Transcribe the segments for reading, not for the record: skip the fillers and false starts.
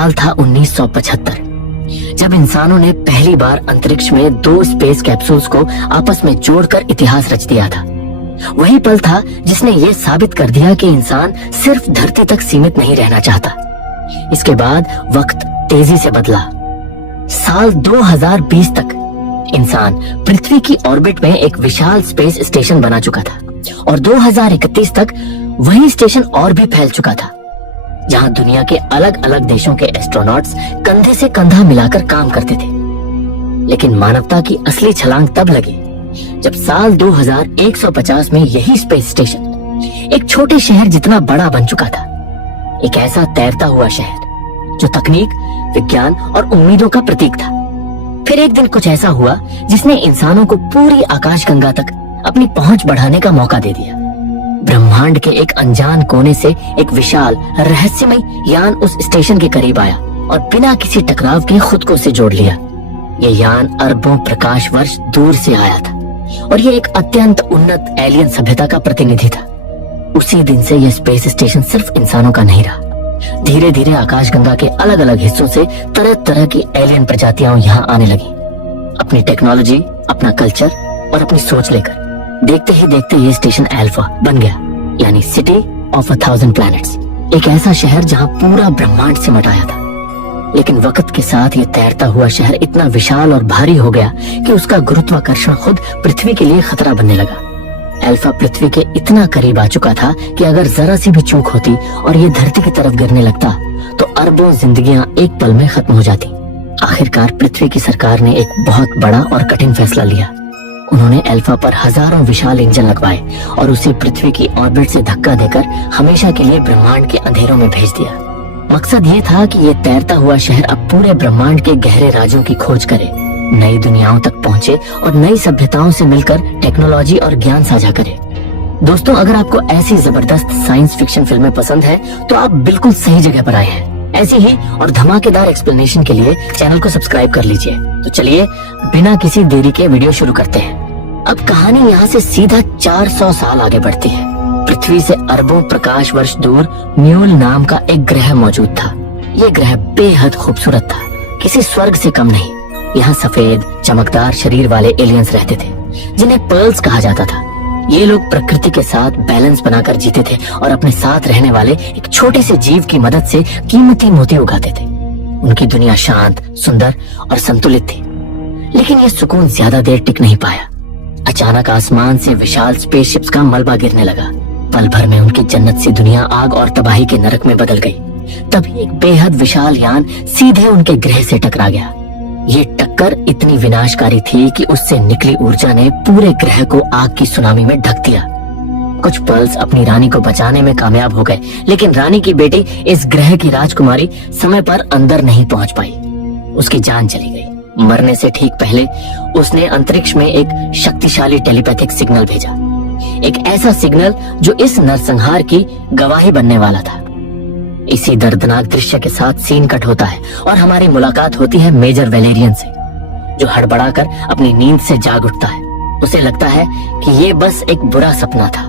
साल था 1975, जब इंसानों ने पहली बार अंतरिक्ष में 2 स्पेस कैप्सूल्स को आपस में जोड़कर इतिहास रच दिया था। वही पल था जिसने ये साबित कर दिया कि इंसान सिर्फ धरती तक सीमित नहीं रहना चाहता। इसके बाद वक्त तेजी से बदला। साल 2020 तक इंसान पृथ्वी की ऑर्बिट में एक विशाल स्पेस स्टेशन बना चुका था और 2031 तक वही स्टेशन और भी फैल चुका था, जहां दुनिया के अलग अलग देशों के एस्ट्रोनॉट्स कंधे से कंधा मिलाकर काम करते थे। लेकिन मानवता की असली छलांग तब लगी जब साल 2150 में यही स्पेस स्टेशन एक छोटे शहर जितना बड़ा बन चुका था। एक ऐसा तैरता हुआ शहर जो तकनीक, विज्ञान और उम्मीदों का प्रतीक था। फिर एक दिन कुछ ऐसा हुआ जिसने इंसानों को पूरी आकाशगंगा तक अपनी पहुंच बढ़ाने का मौका दे दिया। ब्रह्मांड के एक अनजान कोने से एक विशाल रहस्यमय यान उस स्टेशन के करीब आया और बिना किसी टकराव के खुद को से जोड़ लिया। ये यान अरबों प्रकाश वर्ष दूर से आया था और ये एक अत्यंत उन्नत एलियन सभ्यता का प्रतिनिधि था। उसी दिन से यह स्पेस स्टेशन सिर्फ इंसानों का नहीं रहा। धीरे धीरे आकाशगंगा के अलग अलग हिस्सों से तरह तरह की एलियन प्रजातियां यहाँ आने लगी, अपनी टेक्नोलॉजी, अपना कल्चर और अपनी सोच लेकर। देखते ही देखते ये स्टेशन अल्फा बन गया, यानी सिटी ऑफ 1000 प्लैनेट्स, एक ऐसा शहर जहाँ पूरा ब्रह्मांड सिमट आया था। लेकिन वक्त के साथ ये तैरता हुआ शहर इतना विशाल और भारी हो गया कि उसका गुरुत्वाकर्षण खुद पृथ्वी के लिए खतरा बनने लगा। अल्फा पृथ्वी के इतना करीब आ चुका था कि अगर जरा सी भी चूक होती और ये धरती की तरफ गिरने लगता तो अरबों जिंदगियां एक पल में खत्म हो जाती। आखिरकार पृथ्वी की सरकार ने एक बहुत बड़ा और कठिन फैसला लिया। उन्होंने अल्फा पर हजारों विशाल इंजन लगवाए और उसे पृथ्वी की ऑर्बिट से धक्का देकर हमेशा के लिए ब्रह्मांड के अंधेरों में भेज दिया। मकसद ये था कि ये तैरता हुआ शहर अब पूरे ब्रह्मांड के गहरे राजों की खोज करे, नई दुनियाओं तक पहुंचे और नई सभ्यताओं से मिलकर टेक्नोलॉजी और ज्ञान साझा करे। दोस्तों, अगर आपको ऐसी जबरदस्त साइंस फिक्शन फिल्में पसंद है तो आप बिल्कुल सही जगह पर आए हैं। ऐसी ही और धमाकेदार एक्सप्लेनेशन के लिए चैनल को सब्सक्राइब कर लीजिए। तो चलिए बिना किसी देरी के वीडियो शुरू करते हैं। अब कहानी यहाँ से सीधा 400 साल आगे बढ़ती है। पृथ्वी से अरबों प्रकाश वर्ष दूर म्यूल नाम का एक ग्रह मौजूद था। ये ग्रह बेहद खूबसूरत था, किसी स्वर्ग से कम नहीं। यहाँ सफेद चमकदार शरीर वाले एलियंस रहते थे जिन्हें पर्ल्स कहा जाता था। ये लोग प्रकृति के साथ बैलेंस बनाकर जीते थे और अपने साथ रहने वाले एक छोटे से जीव की मदद से कीमती मोती उगाते थे। उनकी दुनिया शांत, सुंदर और संतुलित थी। लेकिन ये सुकून ज्यादा देर टिक नहीं पाया। अचानक आसमान से विशाल स्पेसशिप्स का मलबा गिरने लगा। पल भर में उनकी जन्नत सी दुनिया आग और तबाही के नरक में बदल गई। तभी एक बेहद विशाल यान सीधे उनके ग्रह से टकरा गया। ये टक्कर इतनी विनाशकारी थी कि उससे निकली ऊर्जा ने पूरे ग्रह को आग की सुनामी में ढक दिया। कुछ पर्ल्स अपनी रानी को बचाने में कामयाब हो गए, लेकिन रानी की बेटी इस ग्रह की राजकुमारी समय पर अंदर नहीं पहुंच पाई। उसकी जान चली गई। मरने से ठीक पहले उसने अंतरिक्ष में एक शक्तिशाली टेलीपैथिक सिग्नल भेजा, एक ऐसा सिग्नल जो इस नरसंहार की गवाही बनने वाला था। इसी दर्दनाक दृश्य के साथ सीन कट होता है और हमारी मुलाकात होती है मेजर वेलेरियन से, जो हड़बड़ाकर अपनी नींद से जाग उठता है। उसे लगता है कि ये बस एक बुरा सपना था,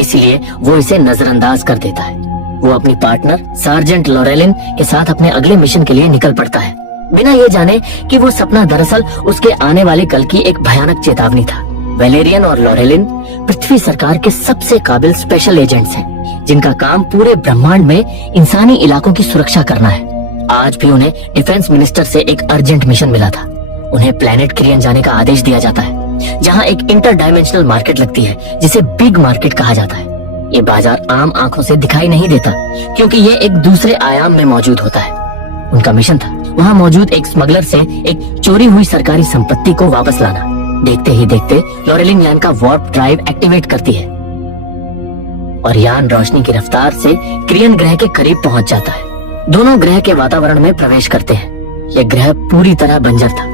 इसलिए वो इसे नजरअंदाज कर देता है। वो अपनी पार्टनर सार्जेंट लॉरेलिन के साथ अपने अगले मिशन के लिए निकल पड़ता है, बिना ये जाने कि वो सपना दरअसल उसके आने वाले कल की एक भयानक चेतावनी था। वेलेरियन और लॉरेलिन पृथ्वी सरकार के सबसे काबिल स्पेशल एजेंट्स हैं, जिनका काम पूरे ब्रह्मांड में इंसानी इलाकों की सुरक्षा करना है। आज भी उन्हें डिफेंस मिनिस्टर से एक अर्जेंट मिशन मिला था। उन्हें प्लेनेट क्रियन जाने का आदेश दिया जाता है, जहां एक इंटर डायमेंशनल मार्केट लगती है जिसे बिग मार्केट कहा जाता है। ये बाजार आम आंखों से दिखाई नहीं देता क्योंकि ये एक दूसरे आयाम में मौजूद होता है। उनका मिशन था वहाँ मौजूद एक स्मगलर से एक चोरी हुई सरकारी संपत्ति को वापस लाना। देखते ही देखते लॉरेलिन यान का वार्प ड्राइव एक्टिवेट करती है और यान रोशनी की रफ्तार से क्रियन ग्रह के करीब पहुंच जाता है। दोनों ग्रह के वातावरण में प्रवेश करते हैं। यह ग्रह पूरी तरह बंजर था,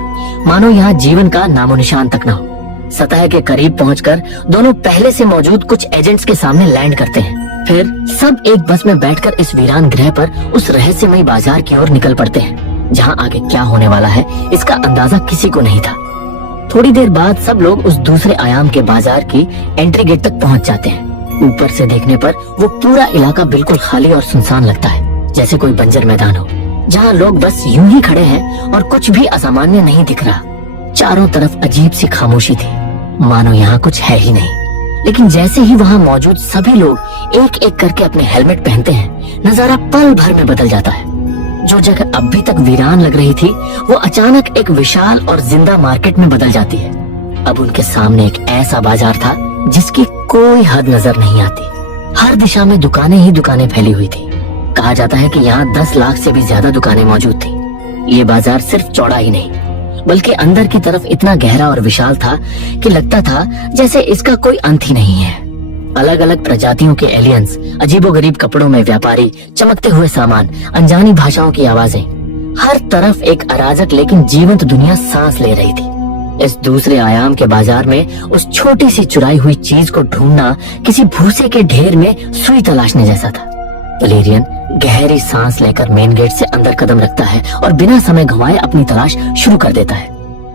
मानो यहाँ जीवन का नामो निशान तक न हो। सतह के करीब पहुंचकर दोनों पहले से मौजूद कुछ एजेंट्स के सामने लैंड करते हैं। फिर सब एक बस में बैठकर इस वीरान ग्रह पर उस रहस्यमय बाजार की ओर निकल पड़ते हैं, जहाँ आगे क्या होने वाला है इसका अंदाजा किसी को नहीं था। थोड़ी देर बाद सब लोग उस दूसरे आयाम के बाजार की एंट्री गेट तक पहुंच जाते हैं। ऊपर से देखने पर वो पूरा इलाका बिल्कुल खाली और सुनसान लगता है, जैसे कोई बंजर मैदान हो। जहाँ लोग बस यूं ही खड़े हैं और कुछ भी असामान्य नहीं दिख रहा। चारों तरफ अजीब सी खामोशी थी, मानो यहाँ कुछ है ही नहीं। लेकिन जैसे ही वहाँ मौजूद सभी लोग एक एक करके अपने हेलमेट पहनते हैं, नजारा पल भर में बदल जाता है। जो जगह अभी तक वीरान लग रही थी, वो अचानक एक विशाल और जिंदा मार्केट में बदल जाती है। अब उनके सामने एक ऐसा बाजार था जिसकी कोई हद नजर नहीं आती। हर दिशा में दुकानें ही दुकानें फैली हुई थी। कहा जाता है कि यहाँ 10 लाख से भी ज्यादा दुकानें मौजूद थी। ये बाजार सिर्फ चौड़ा ही नहीं, बल्कि अंदर की तरफ इतना गहरा और विशाल था कि लगता था जैसे इसका कोई अंत ही नहीं है। अलग अलग प्रजातियों के एलियंस, अजीबोगरीब कपड़ों में व्यापारी, चमकते हुए सामान, अनजानी भाषाओं की आवाजें, हर तरफ एक अराजक लेकिन जीवंत दुनिया सांस ले रही थी। इस दूसरे आयाम के बाजार में उस छोटी सी चुराई हुई चीज को ढूंढना किसी भूसे के ढेर में सुई तलाशने जैसा था। वैलेरियन गहरी सांस लेकर मेन गेट से अंदर कदम रखता है और बिना समय गंवाए अपनी तलाश शुरू कर देता है।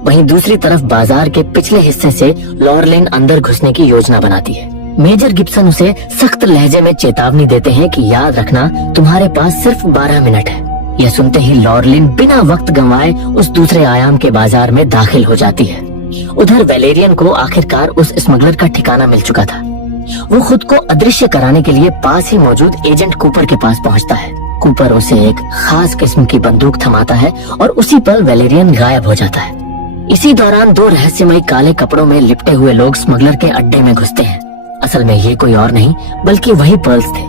वहीं दूसरी तरफ बाजार के पिछले हिस्से से लॉरलिन अंदर घुसने की योजना बनाती है। मेजर गिब्सन उसे सख्त लहजे में चेतावनी देते हैं कि याद रखना, तुम्हारे पास सिर्फ 12 मिनट है। यह सुनते ही लॉरलिन बिना वक्त गंवाए उस दूसरे आयाम के बाजार में दाखिल हो जाती है। उधर वैलेरियन को आखिरकार उस स्मगलर का ठिकाना मिल चुका था। वो खुद को अदृश्य कराने के लिए पास ही मौजूद एजेंट कूपर के पास पहुंचता है। कूपर उसे एक खास किस्म की बंदूक थमाता है और उसी पल वैलेरियन गायब हो जाता है। इसी दौरान 2 रहस्यमयी काले कपड़ों में लिपटे हुए लोग स्मगलर के अड्डे में घुसते हैं। असल में ये कोई और नहीं बल्कि वही पर्ल्स थे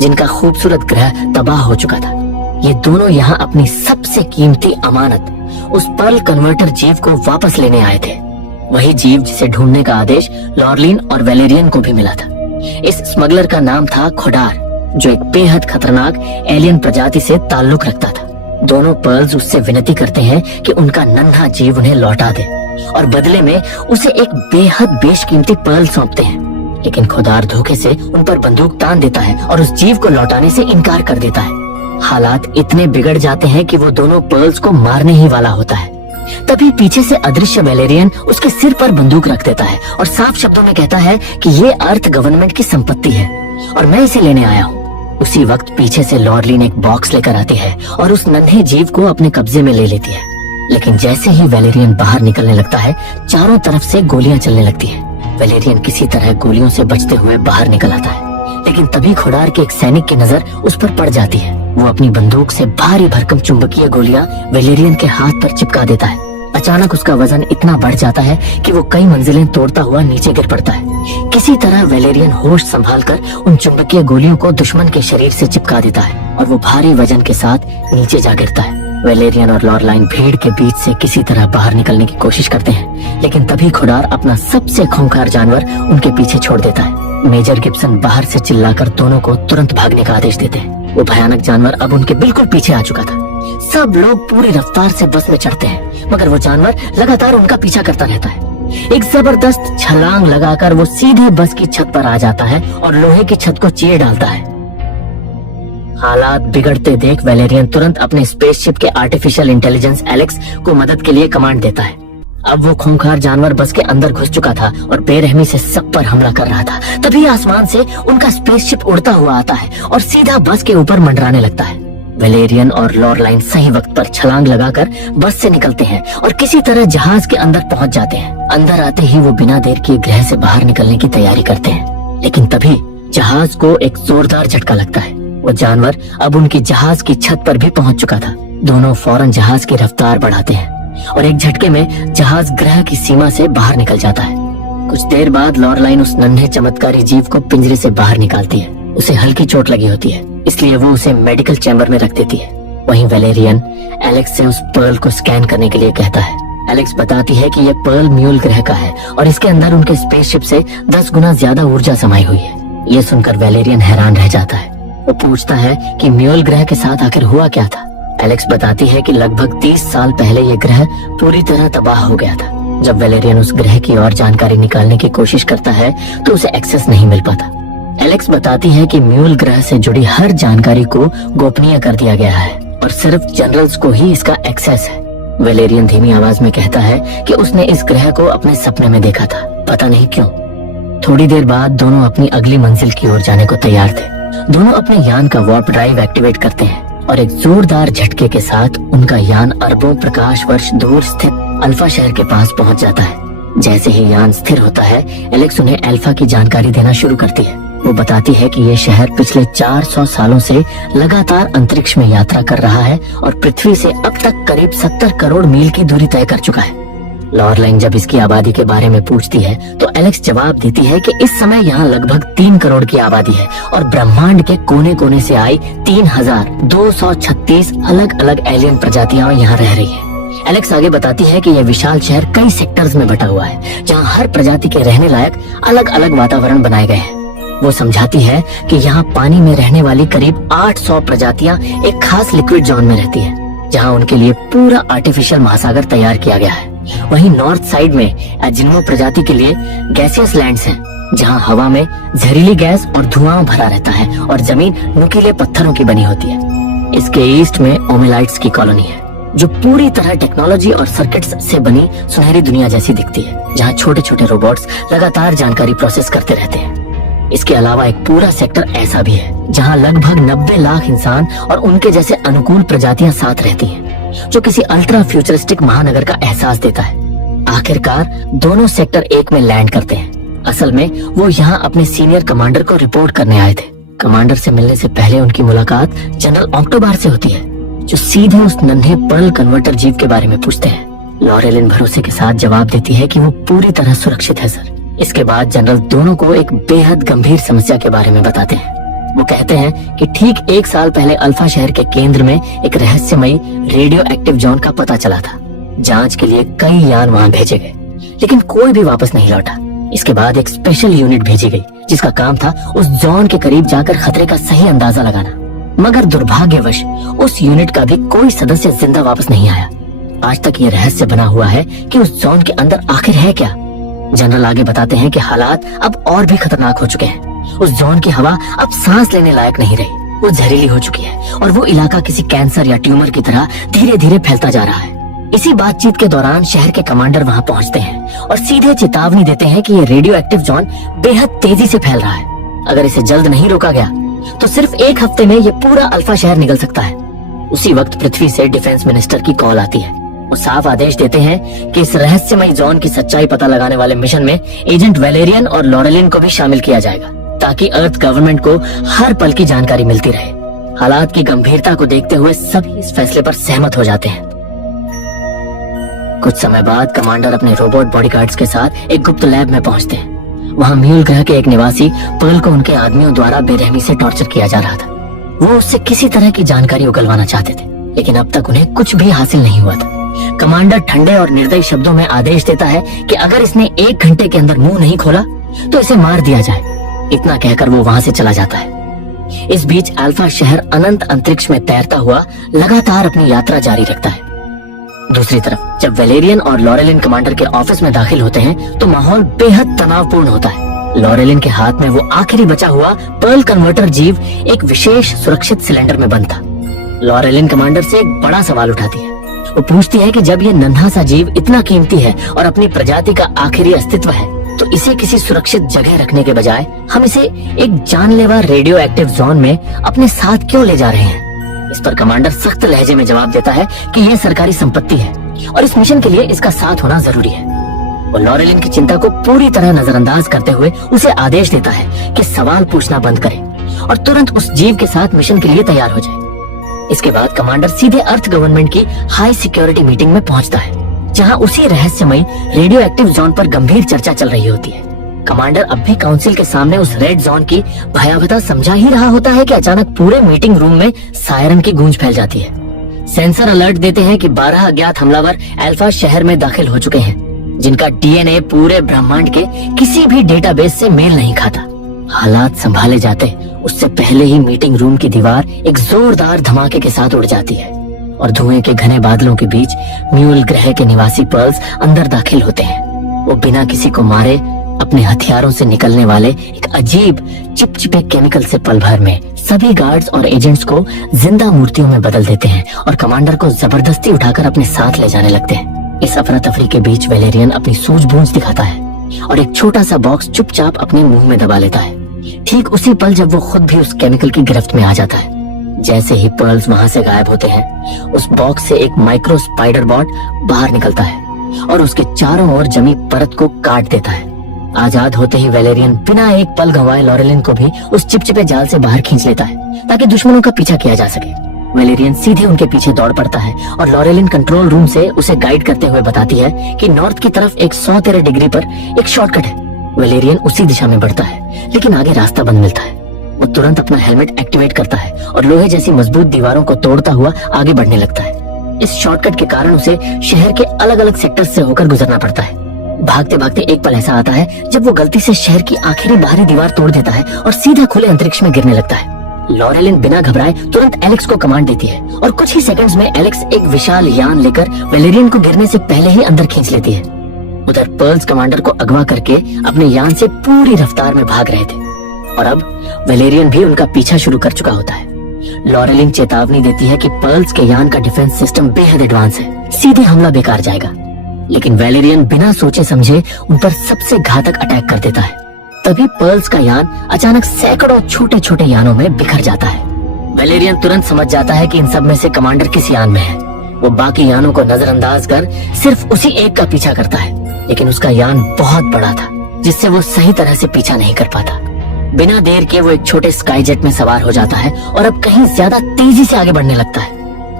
जिनका खूबसूरत ग्रह तबाह हो चुका था। ये दोनों यहाँ अपनी सबसे कीमती अमानत, उस पर्ल कन्वर्टर जीव को वापस लेने आए थे। वही जीव जिसे ढूंढने का आदेश लॉरलिन और वैलेरियन को भी मिला था। इस स्मगलर का नाम था खोडार, जो एक बेहद खतरनाक एलियन प्रजाति से ताल्लुक रखता था। दोनों पर्ल्स उससे विनती करते हैं कि उनका नन्हा जीव उन्हें लौटा दे और बदले में उसे एक बेहद बेशकीमती पर्ल सौंपते हैं। लेकिन खोदार धोखे से उन पर बंदूक तान देता है और उस जीव को लौटाने से इनकार कर देता है। हालात इतने बिगड़ जाते हैं कि वो दोनों पर्ल्स को मारने ही वाला होता है। तभी पीछे से अदृश्य वैलेरियन उसके सिर पर बंदूक रख देता है और साफ शब्दों में कहता है कि ये अर्थ गवर्नमेंट की संपत्ति है और मैं इसे लेने आया हूँ। उसी वक्त पीछे से लॉरलिन एक बॉक्स लेकर आती है और उस नन्हे जीव को अपने कब्जे में ले लेती है। लेकिन जैसे ही वैलेरियन बाहर निकलने लगता है, चारों तरफ से गोलियां चलने लगती है। वैलेरियन किसी तरह गोलियों से बचते हुए बाहर निकल आता है, लेकिन तभी खोडार के एक सैनिक की नजर उस पर पड़ जाती है। वो अपनी बंदूक से भारी भरकम चुंबकीय गोलियां वैलेरियन के हाथ पर चिपका देता है। अचानक उसका वजन इतना बढ़ जाता है कि वो कई मंजिलें तोड़ता हुआ नीचे गिर पड़ता है। किसी तरह वैलेरियन होश संभालकर उन चुंबकीय गोलियों को दुश्मन के शरीर से चिपका देता है और वो भारी वजन के साथ नीचे जा गिरता है। वैलेरियन और लॉरलाइन भीड़ के बीच से किसी तरह बाहर निकलने की कोशिश करते हैं, लेकिन तभी खोडार अपना सबसे खूंखार जानवर उनके पीछे छोड़ देता है। मेजर गिब्सन बाहर से चिल्लाकर दोनों को तुरंत भागने का आदेश देते हैं। वो भयानक जानवर अब उनके बिल्कुल पीछे आ चुका था। सब लोग पूरी रफ्तार से बस में चढ़ते हैं, मगर वो जानवर लगातार उनका पीछा करता रहता है। एक जबरदस्त छलांग लगाकर वो सीधे बस की छत पर आ जाता है और लोहे की छत को चीर डालता है। हालात बिगड़ते देख वैलेरियन तुरंत अपने स्पेसशिप के आर्टिफिशियल इंटेलिजेंस एलेक्स को मदद के लिए कमांड देता है। अब वो खूंखार जानवर बस के अंदर घुस चुका था और बेरहमी से सब पर हमला कर रहा था। तभी आसमान से उनका स्पेसशिप उड़ता हुआ आता है और सीधा बस के ऊपर मंडराने लगता है। वैलेरियन और लॉरलाइन सही वक्त पर छलांग लगाकर बस से निकलते हैं और किसी तरह जहाज के अंदर पहुंच जाते हैं। अंदर आते ही वो बिना देर किए ग्रह से बाहर निकलने की तैयारी करते हैं, लेकिन तभी जहाज को एक जोरदार झटका लगता है। वो जानवर अब उनकी जहाज की छत पर भी पहुंच चुका था। दोनों फौरन जहाज की रफ्तार बढ़ाते हैं और एक झटके में जहाज ग्रह की सीमा से बाहर निकल जाता है। कुछ देर बाद लॉरलाइन उस नन्हे चमत्कारी जीव को पिंजरे से बाहर निकालती है। उसे हल्की चोट लगी होती है, इसलिए वो उसे मेडिकल चैम्बर में रख देती है। वहीं वैलेरियन एलेक्स से उस पर्ल को स्कैन करने के लिए कहता है। एलेक्स बताती है कि यह पर्ल म्यूल ग्रह का है और इसके अंदर उनके स्पेसशिप से 10 गुना ज्यादा ऊर्जा समाई हुई है। ये सुनकर वैलेरियन हैरान रह जाता है। वो पूछता है कि म्यूल ग्रह के साथ आखिर हुआ क्या था। एलेक्स बताती है कि लगभग 30 साल पहले ये ग्रह पूरी तरह तबाह हो गया था। जब वैलेरियन उस ग्रह की और जानकारी निकालने की कोशिश करता है तो उसे एक्सेस नहीं मिल पाता। एलेक्स बताती है कि म्यूल ग्रह से जुड़ी हर जानकारी को गोपनीय कर दिया गया है और सिर्फ जनरल्स को ही इसका एक्सेस है। वैलेरियन धीमी आवाज में कहता है कि उसने इस ग्रह को अपने सपने में देखा था, पता नहीं क्यों। थोड़ी देर बाद दोनों अपनी अगली मंजिल की ओर जाने को तैयार थे। दोनों अपने यान का वार्प ड्राइव एक्टिवेट करते हैं और एक जोरदार झटके के साथ उनका यान अरबों प्रकाश वर्ष दूर स्थित अल्फा शहर के पास पहुंच जाता है। जैसे ही यान स्थिर होता है, एलेक्स उन्हें अल्फा की जानकारी देना शुरू करती है। वो बताती है कि ये शहर पिछले 400 सालों से लगातार अंतरिक्ष में यात्रा कर रहा है और पृथ्वी से अब तक करीब 70 करोड़ मील की दूरी तय कर चुका है। लॉरलाइन जब इसकी आबादी के बारे में पूछती है तो एलेक्स जवाब देती है कि इस समय यहाँ लगभग 3 करोड़ की आबादी है और ब्रह्मांड के कोने कोने से आई 3236 अलग अलग एलियन प्रजातियां यहाँ रह रही है। एलेक्स आगे बताती है कि यह विशाल शहर कई सेक्टर्स में बटा हुआ है, जहाँ हर प्रजाति के रहने लायक अलग अलग वातावरण बनाए गए हैं। वो समझाती है कि यहाँ पानी में रहने वाली करीब 800 प्रजातियां एक खास लिक्विड जोन में रहती है, जहाँ उनके लिए पूरा आर्टिफिशियल महासागर तैयार किया गया है। वहीं नॉर्थ साइड में एजिनो प्रजाति के लिए गैसियस लैंड्स हैं, जहां हवा में जहरीली गैस और धुआं भरा रहता है और जमीन नुकीले पत्थरों की बनी होती है। इसके ईस्ट में ओमेलाइट्स की कॉलोनी है, जो पूरी तरह टेक्नोलॉजी और सर्किट्स से बनी सुनहरी दुनिया जैसी दिखती है, जहां छोटे छोटे रोबोट्स लगातार जानकारी प्रोसेस करते रहते हैं। इसके अलावा एक पूरा सेक्टर ऐसा भी है जहां लगभग 90 लाख इंसान और उनके जैसे अनुकूल प्रजातियां साथ रहती हैं, जो किसी अल्ट्रा फ्यूचरिस्टिक महानगर का एहसास देता है। आखिरकार दोनों सेक्टर एक में लैंड करते हैं। असल में वो यहाँ अपने सीनियर कमांडर को रिपोर्ट करने आए थे। कमांडर से मिलने से पहले उनकी मुलाकात जनरल ऑक्टोबार से होती है, जो सीधे उस नन्हे पर्ल कन्वर्टर जीव के बारे में पूछते हैं। लॉरेलिन भरोसे के साथ जवाब देती है कि वो पूरी तरह सुरक्षित है सर। इसके बाद जनरल दोनों को एक बेहद गंभीर समस्या के बारे में बताते हैं। वो कहते हैं कि ठीक 1 साल पहले अल्फा शहर के केंद्र में एक रहस्यमयी रेडियो एक्टिव जोन का पता चला था। जांच के लिए कई यान वहां भेजे गए, लेकिन कोई भी वापस नहीं लौटा। इसके बाद एक स्पेशल यूनिट भेजी गई, जिसका काम था उस जोन के करीब जाकर खतरे का सही अंदाजा लगाना। मगर दुर्भाग्यवश उस यूनिट का भी कोई सदस्य जिंदा वापस नहीं आया। आज तक ये रहस्य बना हुआ है कि उस जोन के अंदर आखिर है क्या। जनरल आगे बताते हैं कि हालात अब और भी खतरनाक हो चुके हैं। उस जोन की हवा अब सांस लेने लायक नहीं रही, वो जहरीली हो चुकी है और वो इलाका किसी कैंसर या ट्यूमर की तरह धीरे धीरे फैलता जा रहा है। इसी बातचीत के दौरान शहर के कमांडर वहां पहुंचते हैं और सीधे चेतावनी देते हैं कि ये रेडियो एक्टिव जोन बेहद तेजी से फैल रहा है। अगर इसे जल्द नहीं रोका गया तो सिर्फ 1 हफ्ते में ये पूरा अल्फा शहर निगल सकता है। उसी वक्त पृथ्वी से डिफेंस मिनिस्टर की कॉल आती है। वो साफ आदेश देते हैं कि इस रहस्यमयी जोन की सच्चाई पता लगाने वाले मिशन में एजेंट वैलेरियन और लॉरेलिन को भी शामिल किया जाएगा, ताकि अर्थ गवर्नमेंट को हर पल की जानकारी मिलती रहे। हालात की गंभीरता को देखते हुए सभी इस फैसले पर सहमत हो जाते हैं। कुछ समय बाद कमांडर अपने रोबोट बॉडीगार्ड्स के साथ एक गुप्त लैब में पहुंचते हैं। वहां म्यूल ग्रह के एक निवासी पर्ल को उनके आदमियों द्वारा बेरहमी से टॉर्चर किया जा रहा था। वो उससे किसी तरह की जानकारी उगलवाना चाहते थे, लेकिन अब तक उन्हें कुछ भी हासिल नहीं हुआ था। कमांडर ठंडे और निर्दयी शब्दों में आदेश देता है कि अगर इसने 1 घंटे के अंदर मुंह नहीं खोला तो इसे मार दिया जाए। इतना कहकर वो वहां से चला जाता है। इस बीच अल्फा शहर अनंत अंतरिक्ष में तैरता हुआ लगातार अपनी यात्रा जारी रखता है। दूसरी तरफ जब वैलेरियन और लॉरेलिन कमांडर के ऑफिस में दाखिल होते हैं तो माहौल बेहद तनावपूर्ण होता है। लॉरेलिन के हाथ में वो आखिरी बचा हुआ पर्ल कन्वर्टर जीव एक विशेष सुरक्षित सिलेंडर में बंद था। लॉरेलिन कमांडर से एक बड़ा सवाल उठाती है। वो पूछती है कि जब ये नन्हा सा जीव इतना कीमती है और अपनी प्रजाति का आखिरी अस्तित्व है, तो इसे किसी सुरक्षित जगह रखने के बजाय हम इसे एक जानलेवा रेडियो एक्टिव जोन में अपने साथ क्यों ले जा रहे हैं। इस पर कमांडर सख्त लहजे में जवाब देता है कि यह सरकारी संपत्ति है और इस मिशन के लिए इसका साथ होना जरूरी है। वो लॉरेलिन की चिंता को पूरी तरह नजरअंदाज करते हुए उसे आदेश देता है कि सवाल पूछना बंद करे और तुरंत उस जीव के साथ मिशन के लिए तैयार हो जाए। इसके बाद कमांडर सीधे अर्थ गवर्नमेंट की हाई सिक्योरिटी मीटिंग में पहुंचता है, जहां उसी रहस्यमयी रेडियो एक्टिव जोन पर गंभीर चर्चा चल रही होती है। कमांडर अब भी काउंसिल के सामने उस रेड जोन की भयावहता समझा ही रहा होता है कि अचानक पूरे मीटिंग रूम में सायरन की गूंज फैल जाती है। सेंसर अलर्ट देते हैं कि 12 अज्ञात हमलावर अल्फा शहर में दाखिल हो चुके हैं, जिनका डीएनए पूरे ब्रह्मांड के किसी भी डेटाबेस से मेल नहीं खाता। हालात संभाले जाते उससे पहले ही मीटिंग रूम की दीवार एक जोरदार धमाके के साथ उड़ जाती है और धुएं के घने बादलों के बीच म्यूल ग्रह के निवासी पर्ल्स अंदर दाखिल होते हैं। वो बिना किसी को मारे अपने हथियारों से निकलने वाले एक अजीब चिपचिपे केमिकल से पल भर में सभी गार्ड्स और एजेंट्स को जिंदा मूर्तियों में बदल देते हैं और कमांडर को जबरदस्ती उठाकर अपने साथ ले जाने लगते हैं। इस अफरा तफरी के बीच वैलेरियन अपनी सूझबूझ दिखाता है और एक छोटा सा बॉक्स चुपचाप अपने मुंह में दबा लेता है। ठीक उसी पल जब वो खुद भी उस केमिकल की गिरफ्त में आ जाता है। जैसे ही पर्ल्स वहां से गायब होते हैं, उस बॉक्स से एक माइक्रो स्पाइडर बॉट बाहर निकलता है और उसके चारों ओर जमी परत को काट देता है। आजाद होते ही वैलेरियन बिना एक पल गंवाए लॉरेलिन को भी उस चिपचिपे जाल से बाहर खींच लेता है ताकि दुश्मनों का पीछा किया जा सके। वैलेरियन सीधे उनके पीछे दौड़ पड़ता है और लॉरेलिन कंट्रोल रूम से उसे गाइड करते हुए बताती है कि नॉर्थ की तरफ 113 डिग्री पर एक शॉर्टकट है। वैलेरियन उसी दिशा में बढ़ता है, लेकिन आगे रास्ता बंद मिलता है। वो तुरंत अपना हेलमेट एक्टिवेट करता है और लोहे जैसी मजबूत दीवारों को तोड़ता हुआ आगे बढ़ने लगता है। इस शॉर्टकट के कारण उसे शहर के अलग अलग सेक्टर्स से होकर गुजरना पड़ता है। भागते भागते एक पल ऐसा आता है जब वो गलती से शहर की आखिरी बाहरी दीवार तोड़ देता है और सीधा खुले अंतरिक्ष में गिरने लगता है। लॉरेलिन बिना घबराए तुरंत एलेक्स को कमांड देती है और कुछ ही सेकंड्स में एलेक्स एक विशाल यान लेकर वैलेरियन को गिरने से पहले ही अंदर खींच लेती है। उधर पर्ल्स कमांडर को अगवा करके अपने यान से पूरी रफ्तार में भाग रहे थे और अब वैलेरियन भी उनका पीछा शुरू कर चुका होता है। लॉरेलिन चेतावनी देती है कि पर्ल्स के यान का डिफेंस सिस्टम बेहद एडवांस है, सीधे हमला बेकार जाएगा। लेकिन वैलेरियन बिना सोचे समझे उन पर सबसे घातक अटैक कर देता है। तभी पर्ल्स का यान अचानक सैकड़ों छोटे छोटे यानों में बिखर जाता है। वैलेरियन तुरंत समझ जाता है कि इन सब में से कमांडर किस यान में है। वो बाकी यानों को नजरअंदाज कर सिर्फ उसी एक का पीछा करता है, लेकिन उसका यान बहुत बड़ा था जिससे वो सही तरह से पीछा नहीं कर पाता। बिना देर के वो एक छोटे स्काई जेट में सवार हो जाता है और अब कहीं ज्यादा तेजी से आगे बढ़ने लगता है।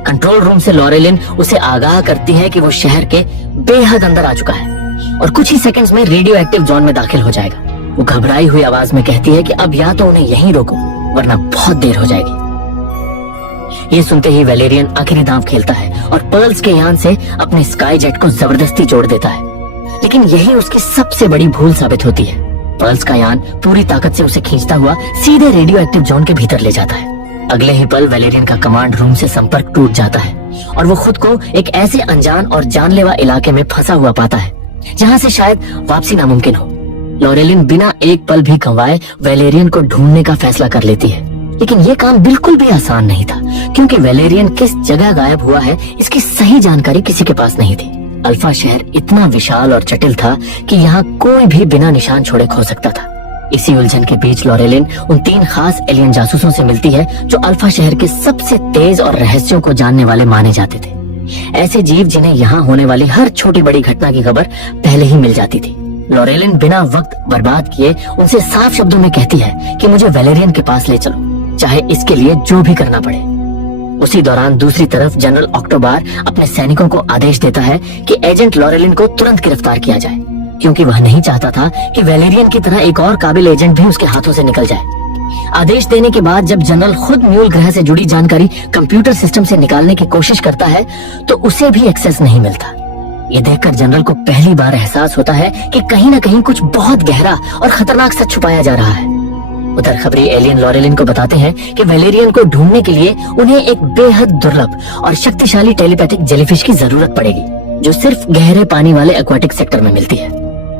कंट्रोल रूम से लॉरेलिन उसे आगाह करती है कि वो शहर के बेहद अंदर आ चुका है और कुछ ही सेकंड्स में रेडियो एक्टिव जोन में दाखिल हो जाएगा। वो घबराई हुई आवाज में कहती है कि अब या तो उन्हें यहीं रोको वरना बहुत देर हो जाएगी। ये सुनते ही वैलेरियन आखिरी दांव खेलता है और पर्ल्स के यान से अपने स्काई जेट को जबरदस्ती जोड़ देता है, लेकिन यही उसकी सबसे बड़ी भूल साबित होती है। पर्ल्स का यान पूरी ताकत से उसे खींचता हुआ सीधे रेडियो एक्टिव जोन के भीतर ले जाता है। अगले ही पल वैलेरियन का कमांड रूम से संपर्क टूट जाता है और वो खुद को एक ऐसे अनजान और जानलेवा इलाके में फंसा हुआ पाता है जहाँ से शायद वापसी नामुमकिन हो। लॉरेलिन बिना एक पल भी गंवाए वैलेरियन को ढूंढने का फैसला कर लेती है, लेकिन ये काम बिल्कुल भी आसान नहीं था क्योंकि वैलेरियन किस जगह गायब हुआ है इसकी सही जानकारी किसी के पास नहीं थी। अल्फा शहर इतना विशाल और जटिल था कि यहाँ कोई भी बिना निशान छोड़े खो सकता था। इसी उलझन के बीच लॉरेलिन उन 3 खास एलियन जासूसों से मिलती है जो अल्फा शहर के सबसे तेज और रहस्यों को जानने वाले माने जाते थे। ऐसे जीव जिन्हें यहाँ होने वाली हर छोटी बड़ी घटना की खबर पहले ही मिल जाती थी। लॉरेलिन बिना वक्त बर्बाद किए उनसे साफ शब्दों में कहती है कि मुझे वैलेरियन के पास ले चलो, चाहे इसके लिए जो भी करना पड़े। उसी दौरान दूसरी तरफ जनरल ऑक्टोबार अपने सैनिकों को आदेश देता है कि एजेंट लॉरेलिन को तुरंत गिरफ्तार किया जाए, क्योंकि वह नहीं चाहता था कि वैलेरियन की तरह एक और काबिल एजेंट भी उसके हाथों से निकल जाए। आदेश देने के बाद जब जनरल खुद म्यूल ग्रह से जुड़ी जानकारी कंप्यूटर सिस्टम से निकालने की कोशिश करता है तो उसे भी एक्सेस नहीं मिलता। ये देखकर जनरल को पहली बार एहसास होता है कि कहीं न कहीं कुछ बहुत गहरा और खतरनाक सच छुपाया जा रहा है। उधर खबरी एलियन लॉरेलिन को बताते हैं कि वैलेरियन को ढूंढने के लिए उन्हें एक बेहद दुर्लभ और शक्तिशाली टेलीपैथिक जेलीफिश की जरूरत पड़ेगी, जो सिर्फ गहरे पानी वाले एक्वाटिक सेक्टर में मिलती है।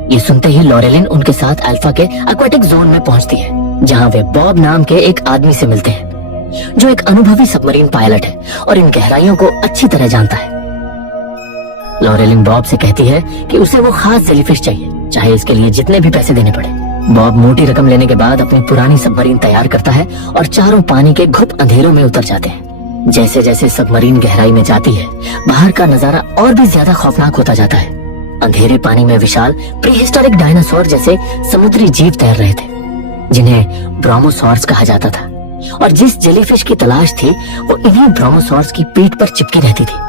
ये सुनते ही लॉरेलिन उनके साथ अल्फा के एक्वाटिक जोन में पहुंचती है, जहां वे बॉब नाम के एक आदमी से मिलते हैं, जो एक अनुभवी सबमरीन पायलट है और इन गहराइयों को अच्छी तरह जानता है। लॉरेलिन बॉब से कहती है कि उसे वो खास जेलीफिश चाहिए, चाहे इसके लिए जितने भी पैसे देने पड़े। बॉब मोटी रकम लेने के बाद अपनी पुरानी सबमरीन तैयार करता है और चारों पानी के घुप अंधेरों में उतर जाते हैं। जैसे जैसे सबमरीन गहराई में जाती है, बाहर का नजारा और भी ज्यादा खौफनाक होता जाता है। अंधेरे पानी में विशाल प्रीहिस्टोरिक डायनासोर जैसे समुद्री जीव तैर रहे थे, जिन्हें ब्रोमोसॉर्स कहा जाता था, और जिस जेलीफिश की तलाश थी वो इन्हीं ब्रोमोसॉर्स की पीठ पर चिपकी रहती थी।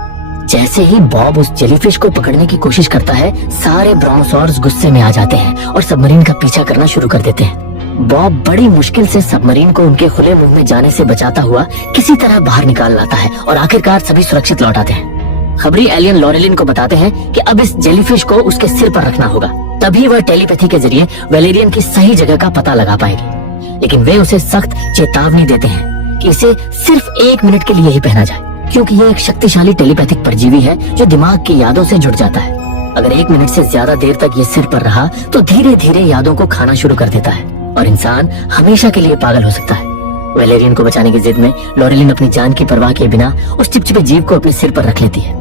जैसे ही बॉब उस जेलीफिश को पकड़ने की कोशिश करता है, सारे ब्रोमोसॉर्स गुस्से में आ जाते हैं और सबमरीन का पीछा करना शुरू कर देते हैं। बॉब बड़ी मुश्किल से सबमरीन को उनके खुले मुंह में जाने से बचाता हुआ किसी तरह बाहर निकाल लाता है और आखिरकार सभी सुरक्षित लौट आते हैं। खबरी एलियन लॉरेलिन को बताते हैं कि अब इस जेलीफिश को उसके सिर पर रखना होगा, तभी वह टेलीपैथी के जरिए वैलेरियन की सही जगह का पता लगा पाएगी। लेकिन वे उसे सख्त चेतावनी देते हैं कि इसे सिर्फ 1 मिनट के लिए ही पहना जाए, क्योंकि ये एक शक्तिशाली टेलीपैथिक परजीवी है जो दिमाग की यादों से जुड़ जाता है। अगर 1 मिनट से ज्यादा देर तक ये सिर पर रहा तो धीरे धीरे यादों को खाना शुरू कर देता है और इंसान हमेशा के लिए पागल हो सकता है। वैलेरियन को बचाने की जिद में लॉरेलिन अपनी जान की परवाह किए बिना उस चिपचिपे जीव को अपने सिर पर रख लेती है।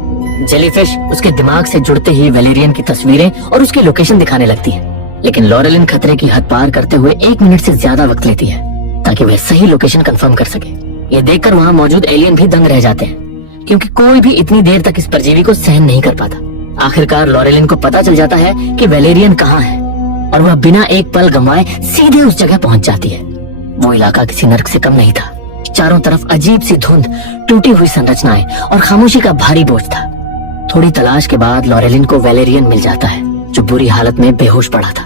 जेलीफिश उसके दिमाग से जुड़ते ही वैलेरियन की तस्वीरें और उसकी लोकेशन दिखाने लगती है, लेकिन लॉरेलिन खतरे की हद पार करते हुए 1 मिनट से ज्यादा वक्त लेती है ताकि वह सही लोकेशन कंफर्म कर सके। ये देखकर वहां मौजूद एलियन भी दंग रह जाते हैं, क्योंकि कोई भी इतनी देर तक इस परजीवी को सहन नहीं कर पाता। आखिरकार लॉरेलिन को पता चल जाता है कि वैलेरियन कहाँ है, और वह बिना एक पल गंवाए सीधे उस जगह पहुंच जाती है। वो इलाका किसी नर्क से कम नहीं था। चारों तरफ अजीब सी धुंध, टूटी हुई संरचनाएं और खामोशी का भारी बोझ था। थोड़ी तलाश के बाद लॉरेलिन को वैलेरियन मिल जाता है, जो बुरी हालत में बेहोश पड़ा था।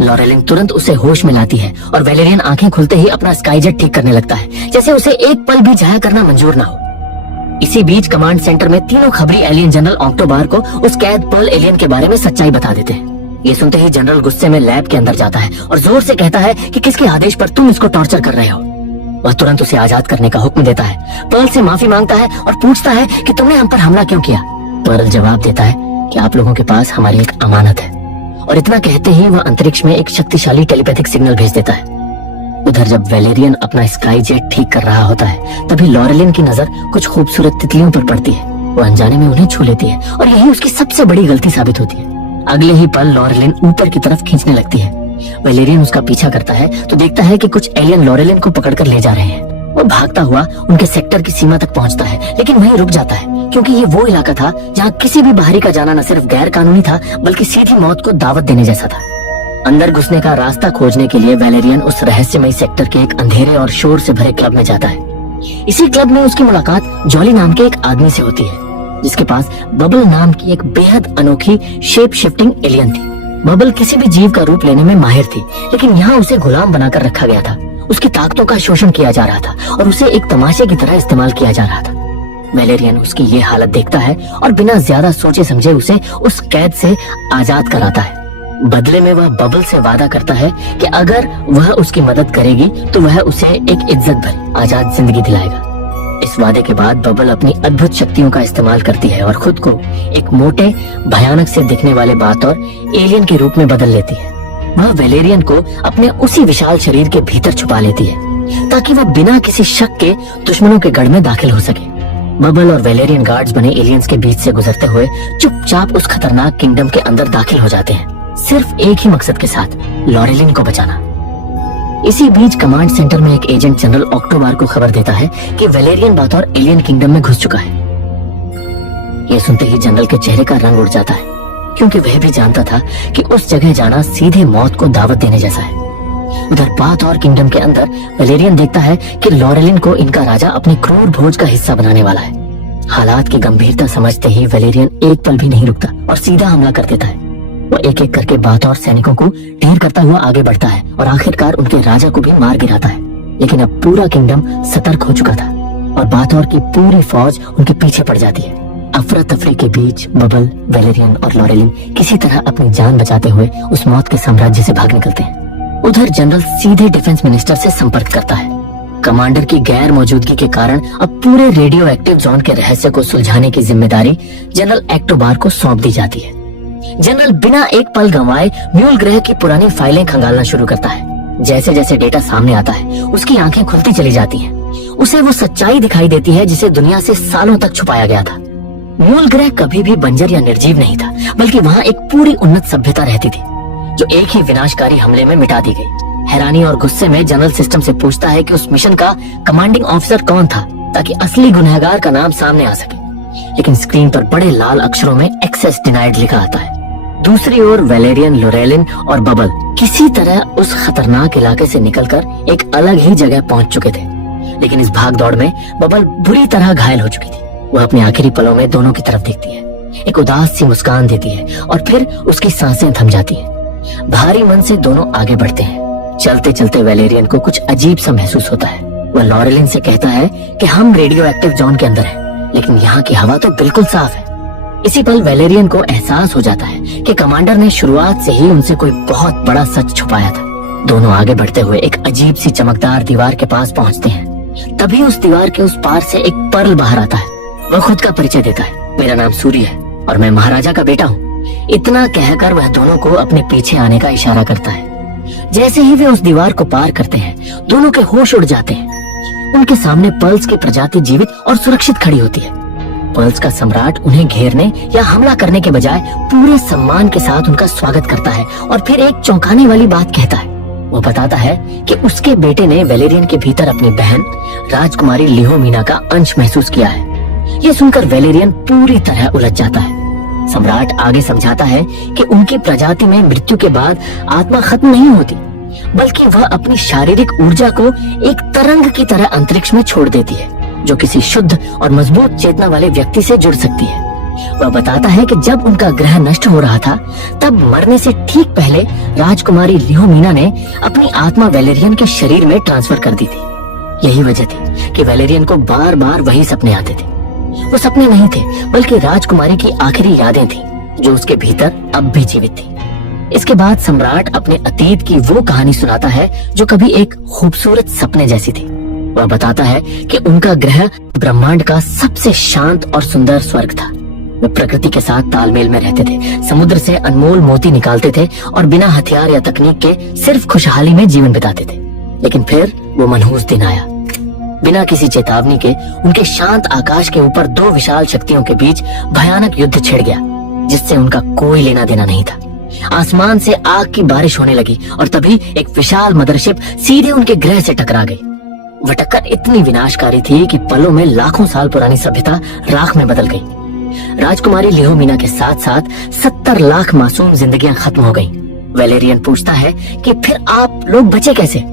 लॉरेलिन तुरंत उसे होश में लाती है और वैलेरियन आंखें खुलते ही अपना स्काईजेट ठीक करने लगता है, जैसे उसे एक पल भी जाया करना मंजूर ना हो। इसी बीच कमांड सेंटर में तीनों खबरी एलियन जनरल ऑक्टोबार को उस कैद पर्ल एलियन के बारे में सच्चाई बता देते हैं। ये सुनते ही जनरल गुस्से में लैब के अंदर जाता है और जोर से कहता है कि किसके आदेश पर तुम इसको टॉर्चर कर रहे हो। वह तुरंत उसे आजाद करने का हुक्म देता है। पर्ल से माफी मांगता है और पूछता है कि तुमने हम पर हमला क्यों किया। पर्ल जवाब देता है कि आप लोगों के पास हमारी एक अमानत है, और इतना कहते ही वह अंतरिक्ष में एक शक्तिशाली टेलीपैथिक सिग्नल भेज देता है। उधर जब वैलेरियन अपना स्काई जेट ठीक कर रहा होता है, तभी लॉरेलिन की नजर कुछ खूबसूरत तितलियों पर पड़ती है। वो अनजाने में उन्हें छू लेती है और यही उसकी सबसे बड़ी गलती साबित होती है। अगले ही पल लॉरेलिन ऊपर की तरफ खींचने लगती है। वैलेरियन उसका पीछा करता है तो देखता है कि कुछ एलियन लॉरेलिन को पकड़कर ले जा रहे हैं। वो भागता हुआ उनके सेक्टर की सीमा तक पहुंचता है, लेकिन वहीं रुक जाता है, क्योंकि ये वो इलाका था जहां किसी भी बाहरी का जाना न सिर्फ गैर कानूनी था, बल्कि सीधी मौत को दावत देने जैसा था। अंदर घुसने का रास्ता खोजने के लिए वैलेरियन उस रहस्यमयी सेक्टर के एक अंधेरे और शोर से भरे क्लब में जाता है। इसी क्लब में उसकी मुलाकात जॉली नाम के एक आदमी से होती है, जिसके पास बबल नाम की एक बेहद अनोखी शेप शिफ्टिंग एलियन थी। बबल किसी भी जीव का रूप लेने में माहिर थी, लेकिन यहाँ उसे गुलाम बनाकर रखा गया था। उसकी ताकतों का शोषण किया जा रहा था और उसे एक तमाशे की तरह इस्तेमाल किया जा रहा था। वैलेरियन उसकी ये हालत देखता है और बिना ज्यादा सोचे समझे उसे उस कैद से आजाद कराता है। बदले में वह बबल से वादा करता है कि अगर वह उसकी मदद करेगी तो वह उसे एक इज्जत भरी आजाद जिंदगी दिलाएगा। इस वादे के बाद बबल अपनी अद्भुत शक्तियों का इस्तेमाल करती है और खुद को एक मोटे, भयानक से दिखने वाले बातौर एलियन के रूप में बदल लेती है। वह वैलेरियन को अपने उसी विशाल शरीर के भीतर छुपा लेती है, ताकि वह बिना किसी शक के दुश्मनों के गढ़ में दाखिल हो सके। बबल और वैलेरियन गार्ड्स बने एलियंस के बीच से गुजरते हुए चुपचाप उस खतरनाक किंगडम के अंदर दाखिल हो जाते हैं, सिर्फ एक ही मकसद के साथ, लॉरेलिन को बचाना। इसी बीच कमांड सेंटर में एक एजेंट जनरल ऑक्टोबार को खबर देता है कि वैलेरियन बातौर एलियन किंगडम में घुस चुका है। यह सुनते ही जनरल के चेहरे का रंग उड़ जाता है, क्योंकि वह भी जानता था कि उस जगह जाना सीधे मौत को दावत देने जैसा है। उधर बात और किंगडम के अंदर वैलेरियन देखता है कि लॉरेलिन को इनका राजा अपने क्रूर भोज का हिस्सा बनाने वाला है। हालात की गंभीरता समझते ही वैलेरियन एक पल भी नहीं रुकता और सीधा हमला कर देता है। वो एक एक करके बात और सैनिकों को ढेर करता हुआ आगे बढ़ता है और आखिरकार उनके राजा को भी मार गिराता है। लेकिन अब पूरा किंगडम सतर्क हो चुका था और बात और की पूरी फौज उनके पीछे पड़ जाती है। अफरा तफरी के बीच बबल, वैलेरियन और लॉरेलिन किसी तरह अपनी जान बचाते हुए उस मौत के साम्राज्य से भाग निकलते हैं। उधर जनरल सीधे डिफेंस मिनिस्टर से संपर्क करता है। कमांडर की गैर मौजूदगी के कारण अब पूरे रेडियो एक्टिव जोन के रहस्य को सुलझाने की जिम्मेदारी जनरल ऑक्टोबार को सौंप दी जाती है। जनरल बिना एक पल गंवाए म्यूल ग्रह की पुरानी फाइलें खंगालना शुरू करता है। जैसे जैसे डेटा सामने आता है, उसकी आंखें खुलती चली जाती हैं। उसे वो सच्चाई दिखाई देती है जिसे दुनिया से सालों तक छुपाया गया था। म्यूल ग्रह कभी भी बंजर या निर्जीव नहीं था, बल्कि वहाँ एक पूरी उन्नत सभ्यता रहती थी, जो एक ही विनाशकारी हमले में मिटा दी गई। हैरानी और गुस्से में जनरल सिस्टम से पूछता है कि उस मिशन का कमांडिंग ऑफिसर कौन था, ताकि असली गुनहगार का नाम सामने आ सके। लेकिन स्क्रीन पर बड़े लाल अक्षरों में एक्सेस डिनाइड लिखा आता है। दूसरी ओर वैलेरियन, लॉरेलिन और बबल किसी तरह उस खतरनाक इलाके से निकलकर एक अलग ही जगह पहुंच चुके थे। लेकिन इस भागदौड़ में बबल बुरी तरह घायल हो चुकी थी। वह अपने आखिरी पलों में दोनों की तरफ देखती है, एक उदास सी मुस्कान देती है और फिर उसकी सांसें थम जाती हैं। भारी मन से दोनों आगे बढ़ते हैं। चलते चलते वैलेरियन को कुछ अजीब सा महसूस होता है। वह लॉरेलिन से कहता है कि हम रेडियो एक्टिव जोन के अंदर हैं, लेकिन यहाँ की हवा तो बिल्कुल साफ है। इसी पल वैलेरियन को एहसास हो जाता है कि कमांडर ने शुरुआत से ही उनसे कोई बहुत बड़ा सच छुपाया था। दोनों आगे बढ़ते हुए एक अजीब सी चमकदार दीवार के पास पहुंचते हैं। तभी उस दीवार के उस पार से एक पर्ल बाहर आता है। वह खुद का परिचय देता है, मेरा नाम सूर्य है और मैं महाराजा का बेटा हूँ। इतना कहकर वह दोनों को अपने पीछे आने का इशारा करता है। जैसे ही वे उस दीवार को पार करते हैं, दोनों के होश उड़ जाते हैं। उनके सामने पर्ल्स की प्रजाति जीवित और सुरक्षित खड़ी होती है। पर्ल्स का सम्राट उन्हें घेरने या हमला करने के बजाय पूरे सम्मान के साथ उनका स्वागत करता है और फिर एक चौंकाने वाली बात कहता है, वो बताता है कि उसके बेटे ने वैलेरियन के भीतर अपनी बहन राजकुमारी लिहोमिना का अंश महसूस किया है। ये सुनकर वैलेरियन पूरी तरह उलझ जाता है। सम्राट आगे समझाता है कि उनकी प्रजाति में मृत्यु के बाद आत्मा खत्म नहीं होती, बल्कि वह अपनी शारीरिक ऊर्जा को एक तरंग की तरह अंतरिक्ष में छोड़ देती है, जो किसी शुद्ध और मजबूत चेतना वाले व्यक्ति से जुड़ सकती है। वह बताता है कि जब उनका ग्रह नष्ट हो रहा था, तब मरने से ठीक पहले राजकुमारी लिहोमिना ने अपनी आत्मा वैलेरियन के शरीर में ट्रांसफर कर दी थी। यही वजह थी कि वैलेरियन को बार बार वही सपने आते थे। वो सपने नहीं थे, बल्कि राजकुमारी की आखिरी यादें थी, जो उसके भीतर अब भी जीवित थी। इसके बाद सम्राट अपने अतीत की वो कहानी सुनाता है जो कभी एक खूबसूरत सपने जैसी थी। वह बताता है कि उनका ग्रह ब्रह्मांड का सबसे शांत और सुंदर स्वर्ग था। वे प्रकृति के साथ तालमेल में रहते थे, समुद्र से अनमोल मोती निकालते थे और बिना हथियार या तकनीक के सिर्फ खुशहाली में जीवन बिताते थे। लेकिन फिर वो मनहूस दिन आया। बिना किसी चेतावनी के उनके शांत आकाश के ऊपर दो विशाल शक्तियों के बीच भयानक युद्ध छिड़ गया, जिससे उनका कोई लेना देना नहीं था। आसमान से आग की बारिश होने लगी और तभी एक विशाल मदरशिप सीधे उनके ग्रह से टकरा गई। वह टक्कर इतनी विनाशकारी थी कि पलों में लाखों साल पुरानी सभ्यता राख में बदल गई। राजकुमारी लिहोमिना के साथ साथ 70 लाख मासूम जिंदगियां खत्म हो गईं। वैलेरियन पूछता है कि फिर आप लोग बचे कैसे?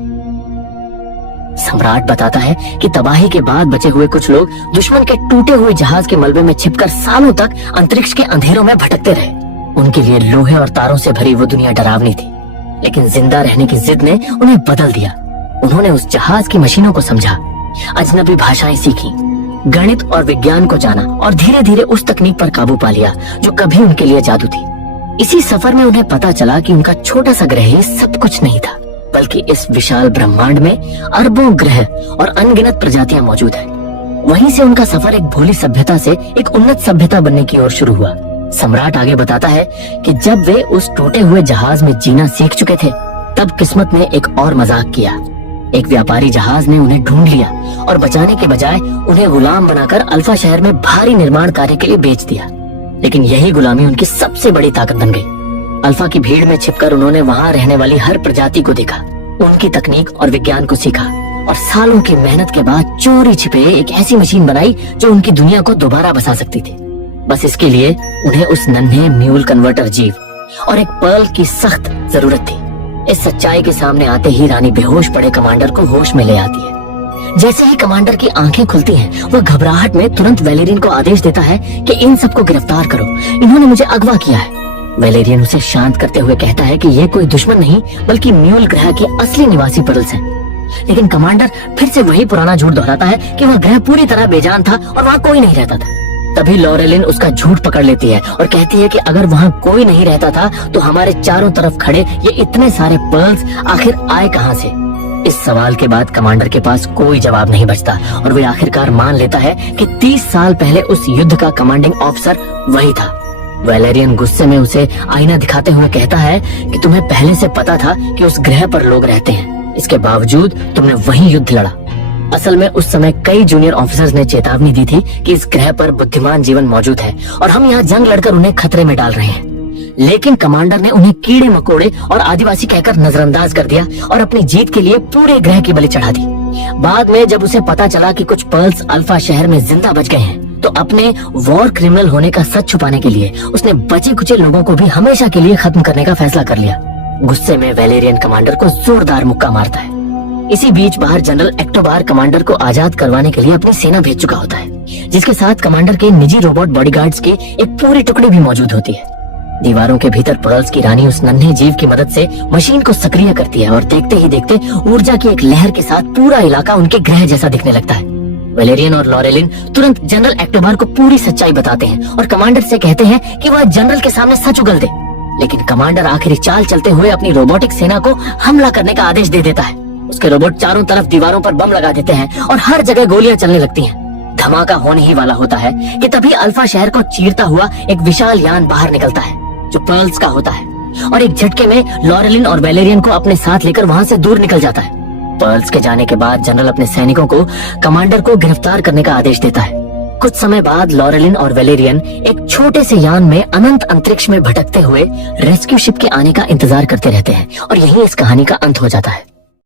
सम्राट बताता है कि तबाही के बाद बचे हुए कुछ लोग दुश्मन के टूटे हुए जहाज के मलबे में छिपकर सालों तक अंतरिक्ष के अंधेरों में भटकते रहे। उनके लिए लोहे और तारों से भरी वो दुनिया डरावनी थी, लेकिन जिंदा रहने की जिद ने उन्हें बदल दिया। उन्होंने उस जहाज की मशीनों को समझा, अजनबी भाषाएं सीखी, गणित और विज्ञान को जाना और धीरे धीरे उस तकनीक पर काबू पा लिया जो कभी उनके लिए जादू थी। इसी सफर में उन्हें पता चला कि उनका छोटा सा ग्रह ही सब कुछ नहीं था, बल्कि इस विशाल ब्रह्मांड में अरबों ग्रह और अनगिनत प्रजातियां मौजूद हैं। वहीं से उनका सफर एक भोली सभ्यता से एक उन्नत सभ्यता बनने की ओर शुरू हुआ। सम्राट आगे बताता है कि जब वे उस टूटे हुए जहाज में जीना सीख चुके थे, तब किस्मत ने एक और मजाक किया। एक व्यापारी जहाज ने उन्हें ढूंढ लिया और बचाने के बजाय उन्हें गुलाम बनाकर अल्फा शहर में भारी निर्माण कार्य के लिए बेच दिया। लेकिन यही गुलामी उनकी सबसे बड़ी ताकत बन गई। अल्फा की भीड़ में छिपकर उन्होंने वहाँ रहने वाली हर प्रजाति को देखा, उनकी तकनीक और विज्ञान को सीखा और सालों की मेहनत के बाद चोरी छिपे एक ऐसी मशीन बनाई जो उनकी दुनिया को दोबारा बसा सकती थी। बस इसके लिए उन्हें उस नन्हे म्यूल कन्वर्टर जीव और एक पर्ल की सख्त जरूरत थी। इस सच्चाई के सामने आते ही रानी बेहोश पड़े कमांडर को होश में ले आती है। जैसे ही कमांडर की आंखें खुलती हैं, वह घबराहट में तुरंत वैलेरियन को आदेश देता है कि इन सबको गिरफ्तार करो, इन्होंने मुझे अगवा किया है। वैलेरियन उसे शांत करते हुए कहता है कि ये कोई दुश्मन नहीं, बल्कि म्यूल ग्रह के असली निवासी पर्ल्स हैं। लेकिन कमांडर फिर से वही पुराना झूठ दोहराता है कि वह ग्रह पूरी तरह बेजान था और वहाँ कोई नहीं रहता था। तभी लॉरेलिन उसका झूठ पकड़ लेती है और कहती है कि अगर वहाँ कोई नहीं रहता था तो हमारे चारों तरफ खड़े ये इतने सारे पर्ल्स आखिर आए कहाँ से? इस सवाल के बाद कमांडर के पास कोई जवाब नहीं बचता और वे आखिरकार मान लेता है कि 30 साल पहले उस युद्ध का कमांडिंग ऑफिसर वही था। वैलेरियन गुस्से में उसे आईना दिखाते हुए कहता है कि तुम्हें पहले से पता था कि उस ग्रह पर लोग रहते हैं, इसके बावजूद तुमने वही युद्ध लड़ा। असल में उस समय कई जूनियर ऑफिसर्स ने चेतावनी दी थी कि इस ग्रह पर बुद्धिमान जीवन मौजूद है और हम यहाँ जंग लड़कर उन्हें खतरे में डाल रहे हैं। लेकिन कमांडर ने उन्हें कीड़े मकोड़े और आदिवासी कहकर नजरअंदाज कर दिया और अपनी जीत के लिए पूरे ग्रह की बलि चढ़ा दी। बाद में जब उसे पता चला कि कुछ पर्ल्स अल्फा शहर में जिंदा बच गए हैं, तो अपने वॉर क्रिमिनल होने का सच छुपाने के लिए उसने बचे कुचे लोगों को भी हमेशा के लिए खत्म करने का फैसला कर लिया। गुस्से में वैलेरियन कमांडर को जोरदार मुक्का मारता है। इसी बीच बाहर जनरल एक्टोबार कमांडर को आजाद करवाने के लिए अपनी सेना भेज चुका होता है, जिसके साथ कमांडर के निजी रोबोट बॉडीगार्ड्स की एक पूरी टुकड़ी भी मौजूद होती है। दीवारों के भीतर पर्ल्स की रानी उस नन्हे जीव की मदद से मशीन को सक्रिय करती है और देखते ही देखते ऊर्जा की एक लहर के साथ पूरा इलाका उनके ग्रह जैसा दिखने लगता है। वैलेरियन और लॉरेलिन तुरंत जनरल एक्टोबार को पूरी सच्चाई बताते हैं और कमांडर से कहते हैं कि वह जनरल के सामने सच उगल दे। लेकिन कमांडर आखिरी चाल चलते हुए अपनी रोबोटिक सेना को हमला करने का आदेश दे देता है। उसके रोबोट चारों तरफ दीवारों पर बम लगा देते हैं और हर जगह गोलियां चलने लगती हैं। धमाका होने ही वाला होता है कि तभी अल्फा शहर को चीरता हुआ एक विशाल यान बाहर निकलता है, जो पर्ल्स का होता है, और एक झटके में लॉरेलिन और वैलेरियन को अपने साथ लेकर वहाँ से दूर निकल जाता है। पर्ल्स के जाने के बाद जनरल अपने सैनिकों को कमांडर को गिरफ्तार करने का आदेश देता है। कुछ समय बाद लॉरेलिन और वेलेरियन एक छोटे से यान में अनंत अंतरिक्ष में भटकते हुए रेस्क्यू शिप के आने का इंतजार करते रहते हैं और यही इस कहानी का अंत हो जाता है।